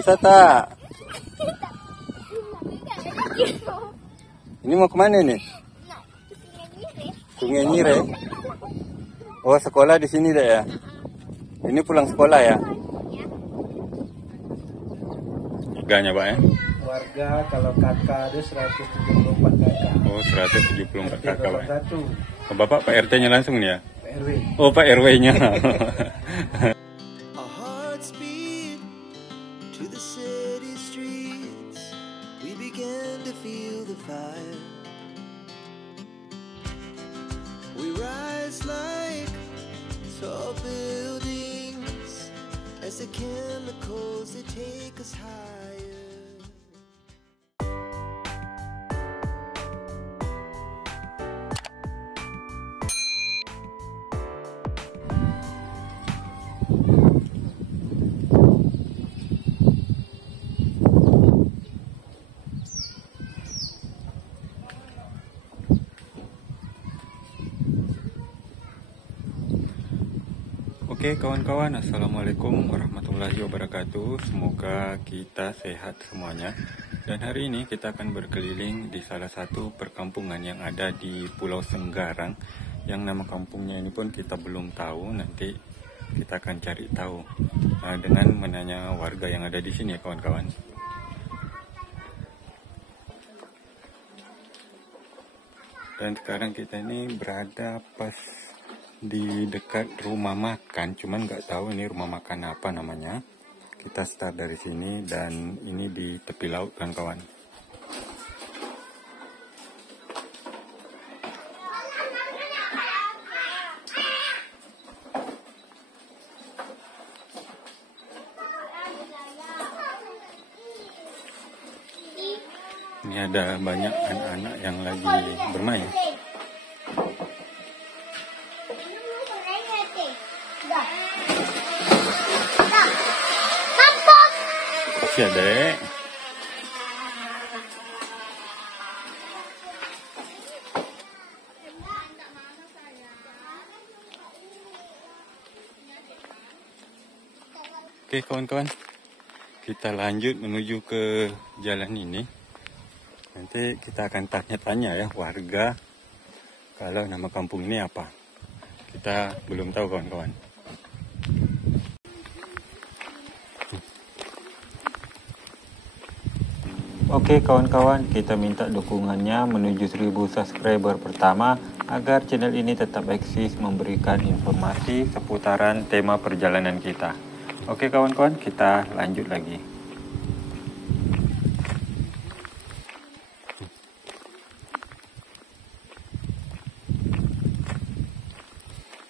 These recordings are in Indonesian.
Bisa tak? Ini mau kemana nih? Sungai Nyire. Oh, sekolah di sini deh ya. Ini pulang sekolah ya? Harganya Pak ya? Warga kalau kakak ada 174 kakak. Oh, 174 kakak Pak. Satu Oh, Bapak Pak RT-nya langsung nih ya? Pak RW. Oh, Pak RW-nya. Our hearts beat to the city streets. We began to feel the fire. We rise like tall buildings as the chemicals they take us higher. Oke kawan-kawan, assalamualaikum warahmatullahi wabarakatuh. Semoga kita sehat semuanya. Dan hari ini kita akan berkeliling di salah satu perkampungan yang ada di Pulau Senggarang. Yang nama kampungnya ini pun kita belum tahu. Nanti kita akan cari tahu dengan menanya warga yang ada di sini ya kawan-kawan. Dan sekarang kita ini berada pas di dekat rumah makan, cuman nggak tahu ini rumah makan apa namanya. Kita start dari sini dan ini di tepi laut kan kawan. Ini ada banyak anak-anak yang lagi bermain. Ya dek. Oke kawan-kawan, kita lanjut menuju ke jalan ini. Nanti kita akan tanya-tanya ya warga kalau nama kampung ini apa. Kita belum tahu kawan-kawan. Oke kawan-kawan, kita minta dukungannya menuju 1000 subscriber pertama agar channel ini tetap eksis memberikan informasi seputaran tema perjalanan kita. Oke kawan-kawan, kita lanjut lagi.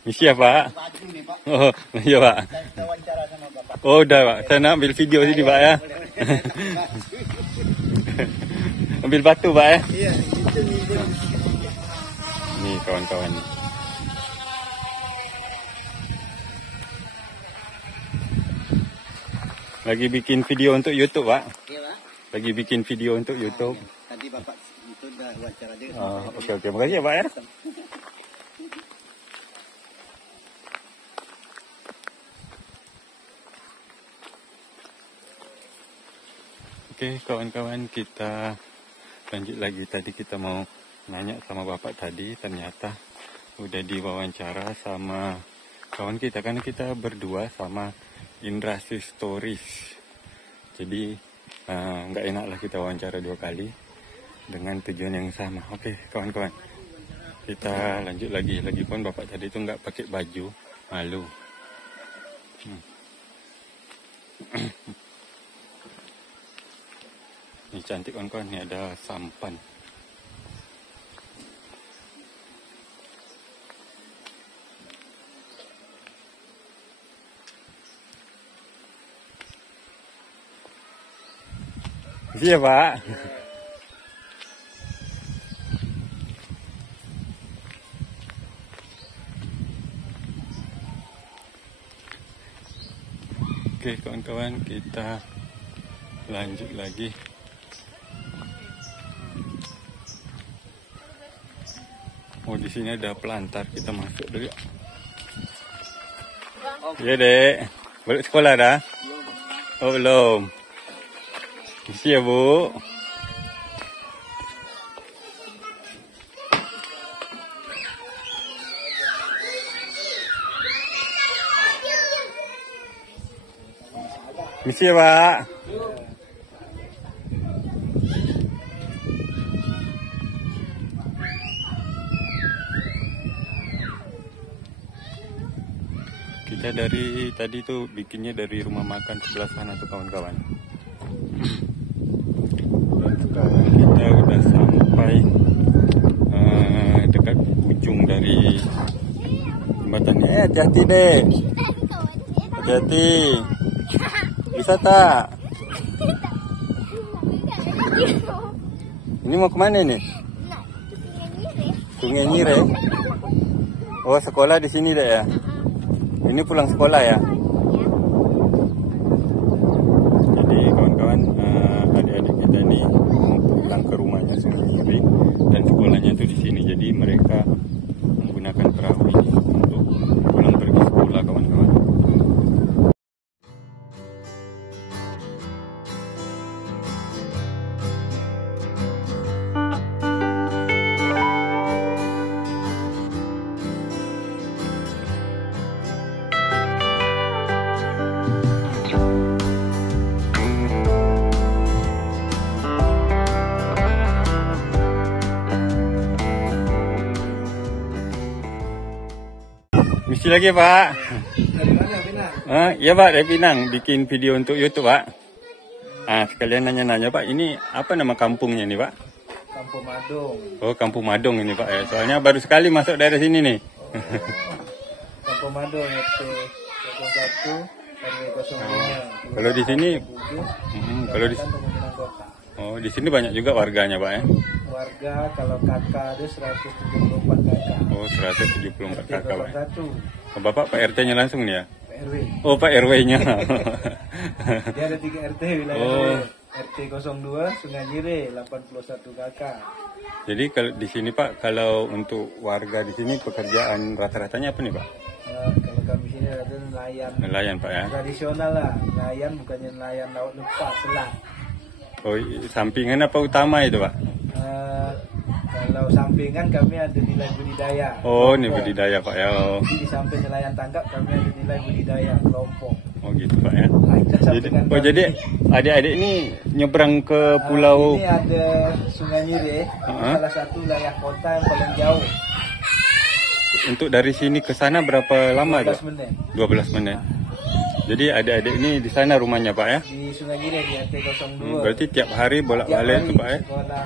Misi ya Pak? Oh iya Pak. Oh udah Pak, saya nak ambil video sini Pak ya. Ambil batu Pak ya? Iya. Nih kawan-kawan. Lagi bikin video untuk YouTube Pak? Iya Pak. Lagi bikin video untuk YouTube. Tadi Bapak itu udah wawancara dia. Oh, oke. Makasih ya Pak ya. Oke kawan-kawan, kita lanjut lagi. Tadi kita mau nanya sama bapak tadi, ternyata udah diwawancara sama kawan kita, karena kita berdua sama Indra Stories. Jadi nggak enak lah kita wawancara 2 kali dengan tujuan yang sama. Oke kawan-kawan, kita lanjut lagi. Lagipun bapak tadi itu nggak pakai baju, malu. Ini cantik kawan-kawan, ini ada sampan. Iya Pak. Oke kawan-kawan, kita lanjut lagi. Oh di sini ada pelantar, kita masuk dulu. Iya dek, balik sekolah dah? Oh belum. Misi ya, Bu. Misi ya, Pak. Kita dari tadi tuh bikinnya dari rumah makan sebelah sana tuh kawan-kawan. Dan sekarang kita udah sampai dekat ujung dari jembatan. Hati-hati deh. Hati-hati. Bisa tak? Ini mau kemana nih? Sungai Nyire. Oh, sekolah di sini deh ya. Ini pulang sekolah ya. Jadi kawan-kawan, adik-adik kita ini pulang ke rumahnya Sungai Nyire dan sekolahnya itu di sini. Jadi mereka menggunakan perahu ini untuk pulang pergi sekolah kawan-kawan. Misi lagi, Pak. Dari mana, Pinang? Iya, Pak, dari Pinang. Bikin video untuk YouTube, Pak. Sekalian nanya-nanya, Pak. Ini apa nama kampungnya nih, Pak? Kampung Madong. Oh, Kampung Madong ini, Pak. Ya. Soalnya baru sekali masuk daerah sini nih. Kampung Madong, RT 01, RW 05. Kalau di sini, kalau di Kecamatan Kota. oh, di sini banyak juga warganya, Pak, ya? Warga kalau kakak ada 174 kakak. Oh, 174 kakak, Pak. 01 Oh, Bapak Pak RT-nya langsung nih ya? RW. Oh, Pak RW-nya. Dia ada 3 RT wilayah Oh. RT 02 Sungai Nyire 81 kakak. Jadi kalau di sini, Pak, kalau untuk warga di sini pekerjaan rata-ratanya apa nih, Pak? Kalau kami sini ada nelayan Nelayan, Pak, ya? tradisional lah. Nelayan bukannya nelayan laut lepas, selat. Oh, sampingan apa utama itu, Pak? Kalau sampingan kami ada nilai budidaya. Oh, ini kelompok. budidaya, Pak, ya? Oh, Jadi di samping nelayan tangkap kami ada nilai budidaya kelompok. oh gitu, Pak, ya? Nah, itu Jadi, sampingan oh, kami. jadi adik-adik ini nyebrang ke pulau... Ini ada Sungai Nyire, salah satu wilayah kota yang paling jauh. Untuk dari sini ke sana berapa lama, 12 Pak? menit. 12 menit. Jadi adik-adik ini di sana rumahnya, Pak, ya? Di Sungai Nyire di RT 02. Berarti tiap hari Tiap bolak-balik hari tuh, Pak, ya? sekolah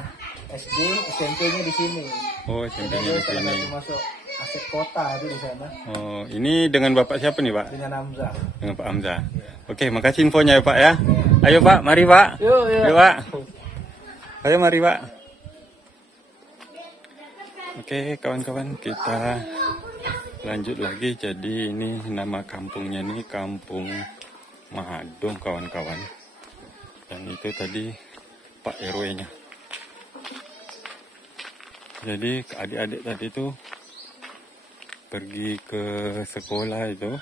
SD, SMP-nya di sini. Oh, SMP-nya di Salah sini. satu masuk aset kota itu di sana Oh, ini dengan Bapak siapa nih, Pak? dengan Hamzah. Dengan Pak Hamzah. Oke, makasih infonya ya, Pak, ya. Ayo, Pak, mari, Pak. Yuk, yuk. Ayo, Pak. Ayo, mari, Pak. Oke, kawan-kawan, kita lanjut lagi. Jadi ini nama kampungnya nih Kampung Madong, kawan-kawan. Dan itu tadi Pak RW-nya. Jadi adik-adik tadi itu pergi ke sekolah itu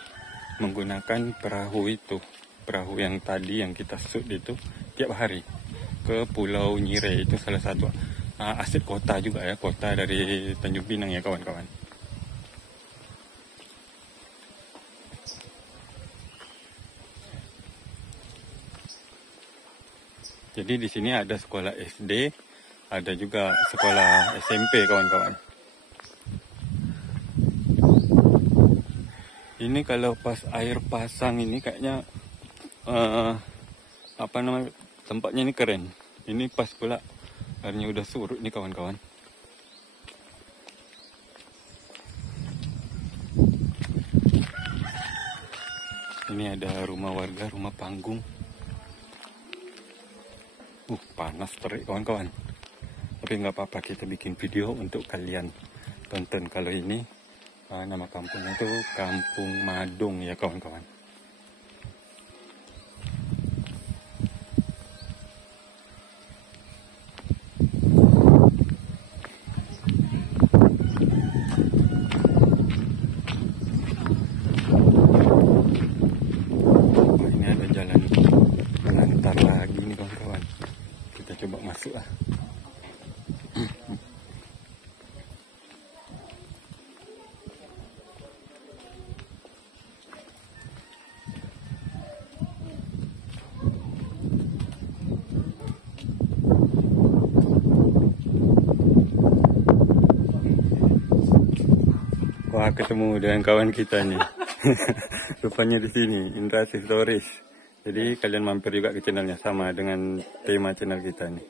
menggunakan perahu itu. Perahu yang tadi yang kita shoot itu tiap hari ke Pulau Nyire. Itu salah satu aset kota juga ya, kota dari Tanjung Pinang ya, kawan-kawan. Jadi di sini ada sekolah SD, ada juga sekolah SMP, kawan-kawan. Ini kalau pas air pasang ini kayaknya apa namanya, tempatnya ini keren. Ini pas pula airnya udah surut nih, kawan-kawan. Ini ada rumah warga, rumah panggung. Panas terik, kawan-kawan. Tapi nggak apa-apa, kita bikin video untuk kalian tonton. Kalau ini nama kampungnya itu Kampung Madong ya, kawan-kawan. Ini ada jalan lantar lagi nih, kawan-kawan. Wah, ketemu dengan kawan kita ni. Rupanya di sini, Indra Stories. Jadi kalian mampir juga ke channelnya, sama dengan tema channel kita ni.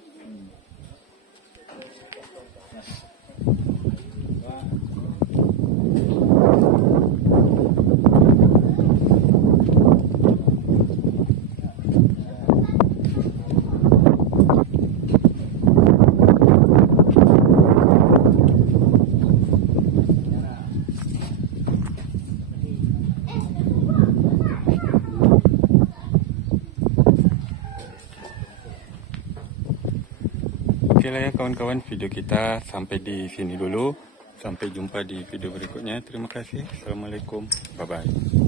Oke lah ya kawan-kawan, video kita sampai di sini dulu. Sampai jumpa di video berikutnya. Terima kasih. Assalamualaikum. Bye-bye.